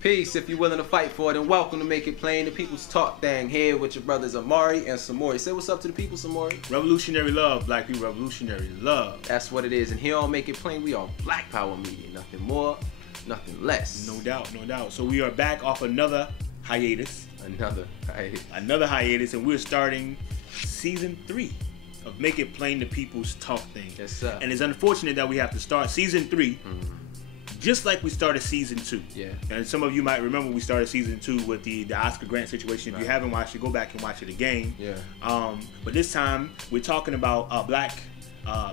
Peace, if you're willing to fight for it, and welcome to Make It Plain, the People's Talk Thing, here with your brothers Amari and Samori. Say what's up to the people, Samori. Revolutionary love, black people, revolutionary love. That's what it is, and here on Make It Plain, we are Black Power Media, nothing more, nothing less. No doubt, no doubt. So we are back off another hiatus. Another hiatus, and we're starting season 3 of Make It Plain, the People's Talk Thing. Yes, sir. And it's unfortunate that we have to start season 3 just like we started season 2. Yeah. And some of you might remember we started season 2 with the Oscar Grant situation. If you haven't watched it, go back and watch it again. Yeah. But this time we're talking about a black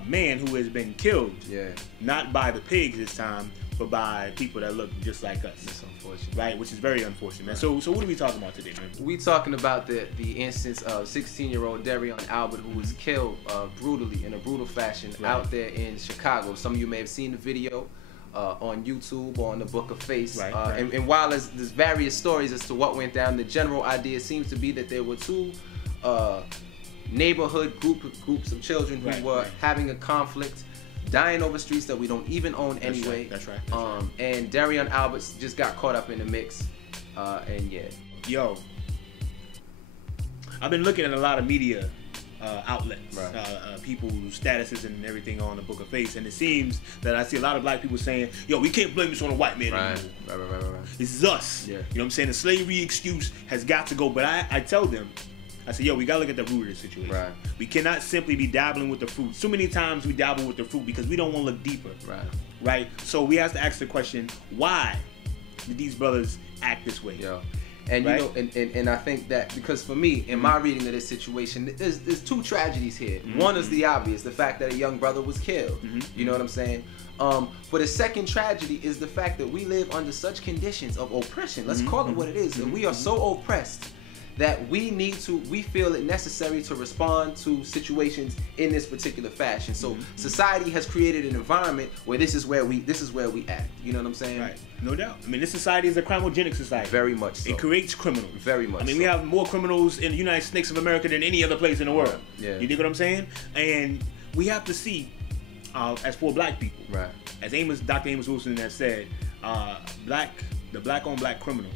man who has been killed. Yeah. Not by the pigs this time, but by people that look just like us. That's unfortunate. Right, which is very unfortunate, man. So what are we talking about today, man? We talking about the instance of 16-year-old Derrion Albert, who was killed brutally, in a brutal fashion, out there in Chicago. Some of you may have seen the video on YouTube or on the Book of Face. And while there's various stories as to what went down, the general idea seems to be that there were two neighborhood groups of children who were having a conflict, dying over streets that we don't even own anyway. That's right. And Derrion Albert just got caught up in the mix. And yeah. Yo, I've been looking at a lot of media outlets, people's statuses and everything on the Book of Face, and it seems that I see a lot of black people saying, yo, we can't blame this on a white man anymore. Right. This is us. Yeah. You know what I'm saying? The slavery excuse has got to go. But I tell them, I say, yo, we gotta look at the root of the situation. Right. We cannot simply be dabbling with the fruit. So many times we dabble with the fruit because we don't want to look deeper. Right. So we have to ask the question, why did these brothers act this way? Yeah. And you know, and I think that because for me, in my reading of this situation, there's two tragedies here. One is the obvious, the fact that a young brother was killed. You know what I'm saying? But the second tragedy is the fact that we live under such conditions of oppression. Let's call it what it is. And we are so oppressed that we feel it necessary to respond to situations in this particular fashion. So society has created an environment where this is where we act. You know what I'm saying? Right. No doubt. I mean, this society is a crimogenic society. Very much so. It creates criminals. Very much. I mean, we have more criminals in the United States of America than any other place in the world. Yeah. You dig what I'm saying? And we have to see, as for black people, as Dr. Amos Wilson has said, the black on black criminal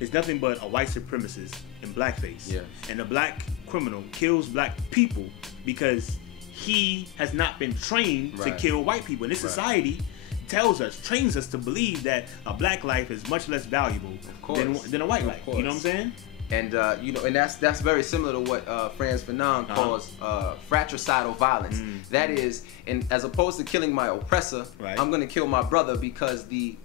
is nothing but a white supremacist in blackface. Yeah. And the black criminal kills black people because he has not been trained to kill white people. And this society trains us to believe that a black life is much less valuable than a white life. You know what I'm saying? And you know, and that's very similar to what Frantz Fanon calls fratricidal violence. That is, and as opposed to killing my oppressor, I'm going to kill my brother because the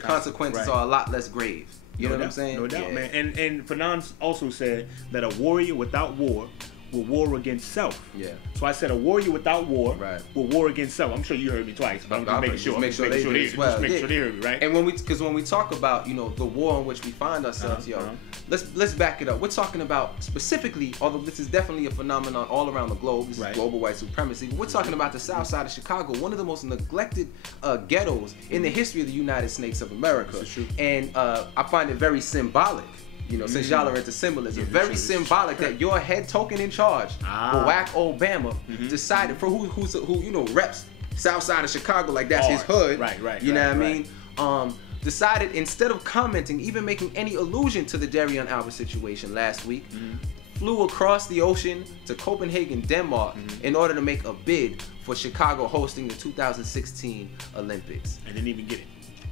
consequences are a lot less grave. You know what I'm saying? No doubt, man. And Fanon also said that a warrior without war will war against self. Yeah. So I said a warrior without war will war against self. I'm sure you heard me twice, but I'm just making sure. Make sure they hear me, right? And when we talk about the war in which we find ourselves, let's back it up. We're talking about specifically, although this is definitely a phenomenon all around the globe. This is global white supremacy. But we're talking about the South Side of Chicago, one of the most neglected ghettos in the history of the United States of America. This is true. And I find it very symbolic. You know, since y'all are into symbolism, very symbolic that your head token in charge, Barack Obama, decided for who reps South Side of Chicago like that's his hood. You know what I mean? Decided instead of commenting, even making any allusion to the Derrion Albert situation last week, flew across the ocean to Copenhagen, Denmark, in order to make a bid for Chicago hosting the 2016 Olympics. And didn't even get it.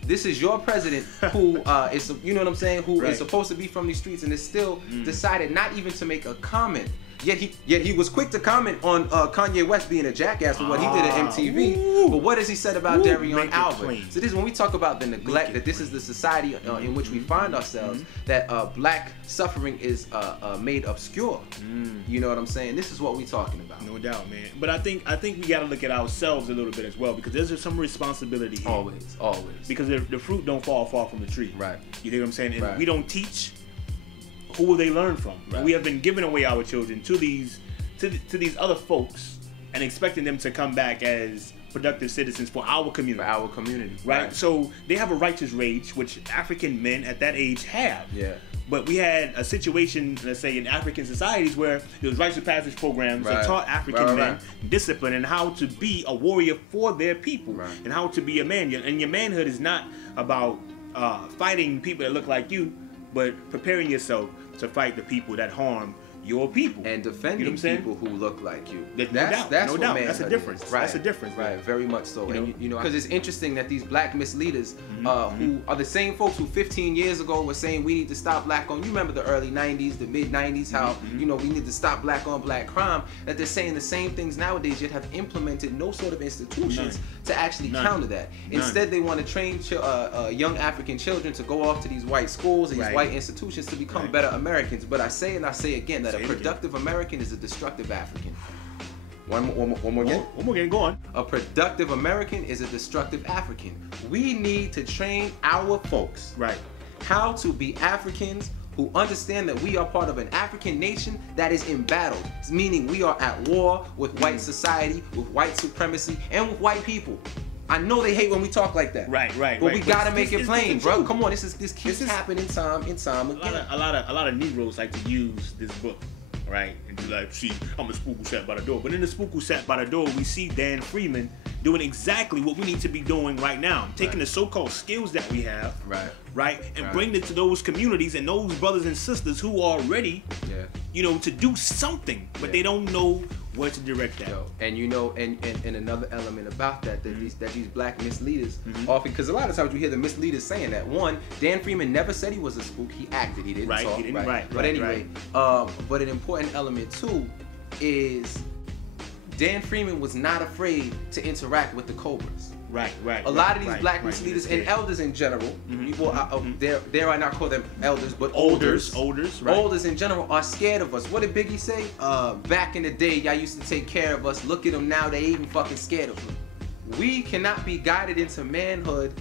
This is your president who is, you know what I'm saying, who is supposed to be from these streets and is still decided not even to make a comment. Yet he was quick to comment on Kanye West being a jackass for what he did at MTV. But what has he said about Derrion Albert? So this is when we talk about the neglect, that this is the society in which we find ourselves, that black suffering is made obscure. You know what I'm saying? This is what we're talking about. No doubt, man. But I think we got to look at ourselves a little bit as well, because there's some responsibility here. Always. Because the fruit don't fall far from the tree. Right. You know what I'm saying? And we don't teach. Who will they learn from? We have been giving away our children to these other folks and expecting them to come back as productive citizens for our community. Right? So they have a righteous rage, which African men at that age have. But we had a situation, let's say, in African societies where there was rites of passage programs that taught African men discipline and how to be a warrior for their people and how to be a man. And your manhood is not about fighting people that look like you, but preparing yourself to fight the people that harm your people and defending people who look like you. That's no doubt. That's a difference. Right. That's a difference. Right. Very much so. And you know, because it's interesting that these black misleaders, who are the same folks who 15 years ago were saying we need to stop black on. You remember the early 90s, the mid 90s, how you know we need to stop black on black crime. That they're saying the same things nowadays, yet have implemented no sort of institutions to actually counter that. Instead, they want to train young African children to go off to these white schools and these white institutions to become better Americans. But I say and I say again that a productive American is a destructive African. One more again. Go on. A productive American is a destructive African. We need to train our folks how to be Africans who understand that we are part of an African nation that is in battle, meaning we are at war with white society, with white supremacy, and with white people. I know they hate when we talk like that. But we gotta make it plain, bro. Come on, this keeps happening time and time again. A lot of Negroes like to use this book, right? And be like, see, I'm a spook who sat by the door. But in the spook who sat by the door, we see Dan Freeman doing exactly what we need to be doing right now. Taking the so-called skills that we have, and bringing it to those communities and those brothers and sisters who are ready, you know, to do something, but they don't know where to direct that. And you know, and another element about that, these black misleaders often, because a lot of times you hear the misleaders saying that, one, Dan Freeman never said he was a spook, he acted, he didn't talk. But anyway, but an important element too is Dan Freeman was not afraid to interact with the Cobras. A lot of these black misleaders and elders in general, dare I not call them elders, but elders in general are scared of us. What did Biggie say? Back in the day, y'all used to take care of us. Look at them now, they even fucking scared of them. We cannot be guided into manhood,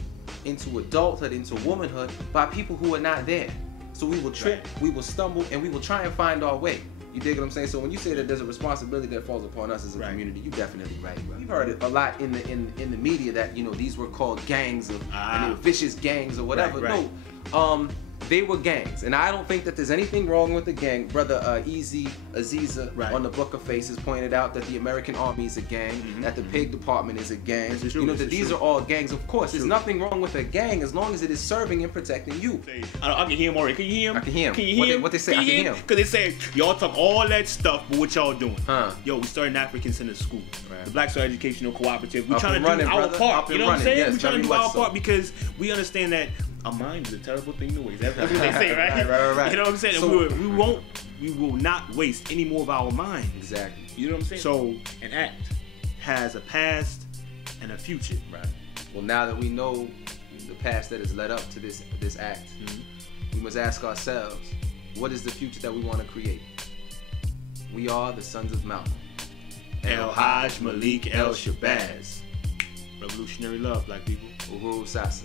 into adulthood, into womanhood by people who are not there. So we will trip, we will stumble, and we will try and find our way. You dig what I'm saying? So when you say that there's a responsibility that falls upon us as a community, you're definitely right, bro. We've heard it a lot in the media that, you know, these were called gangs of and they were vicious gangs or whatever. No, they were gangs, and I don't think that there's anything wrong with the gang. Brother Easy Aziza on the Book of Faces pointed out that the American Army is a gang, that the Pig Department is a gang. You know that these are all gangs. Of course, there's nothing wrong with a gang as long as it is serving and protecting you. I can hear him already. Can you hear him? I can hear him. Can you hear him? What they say? I can hear him. Because they say y'all talk all that stuff, but what y'all doing? Yo, we started an African Center School, the Black Soil Educational Cooperative. We're trying to do our part. You know what I'm saying? We're trying to do our part because we understand that a mind is a terrible thing to waste. That's what they say, right? Right. You know what I'm saying? So, we will not waste any more of our mind. Exactly. You know what I'm saying? So an act has a past and a future. Well, now that we know the past that has led up to this act, we must ask ourselves, what is the future that we want to create? We are the sons of Malcolm. El Haj Malik El Shabazz. Revolutionary love, black people. Uhuru Sasa.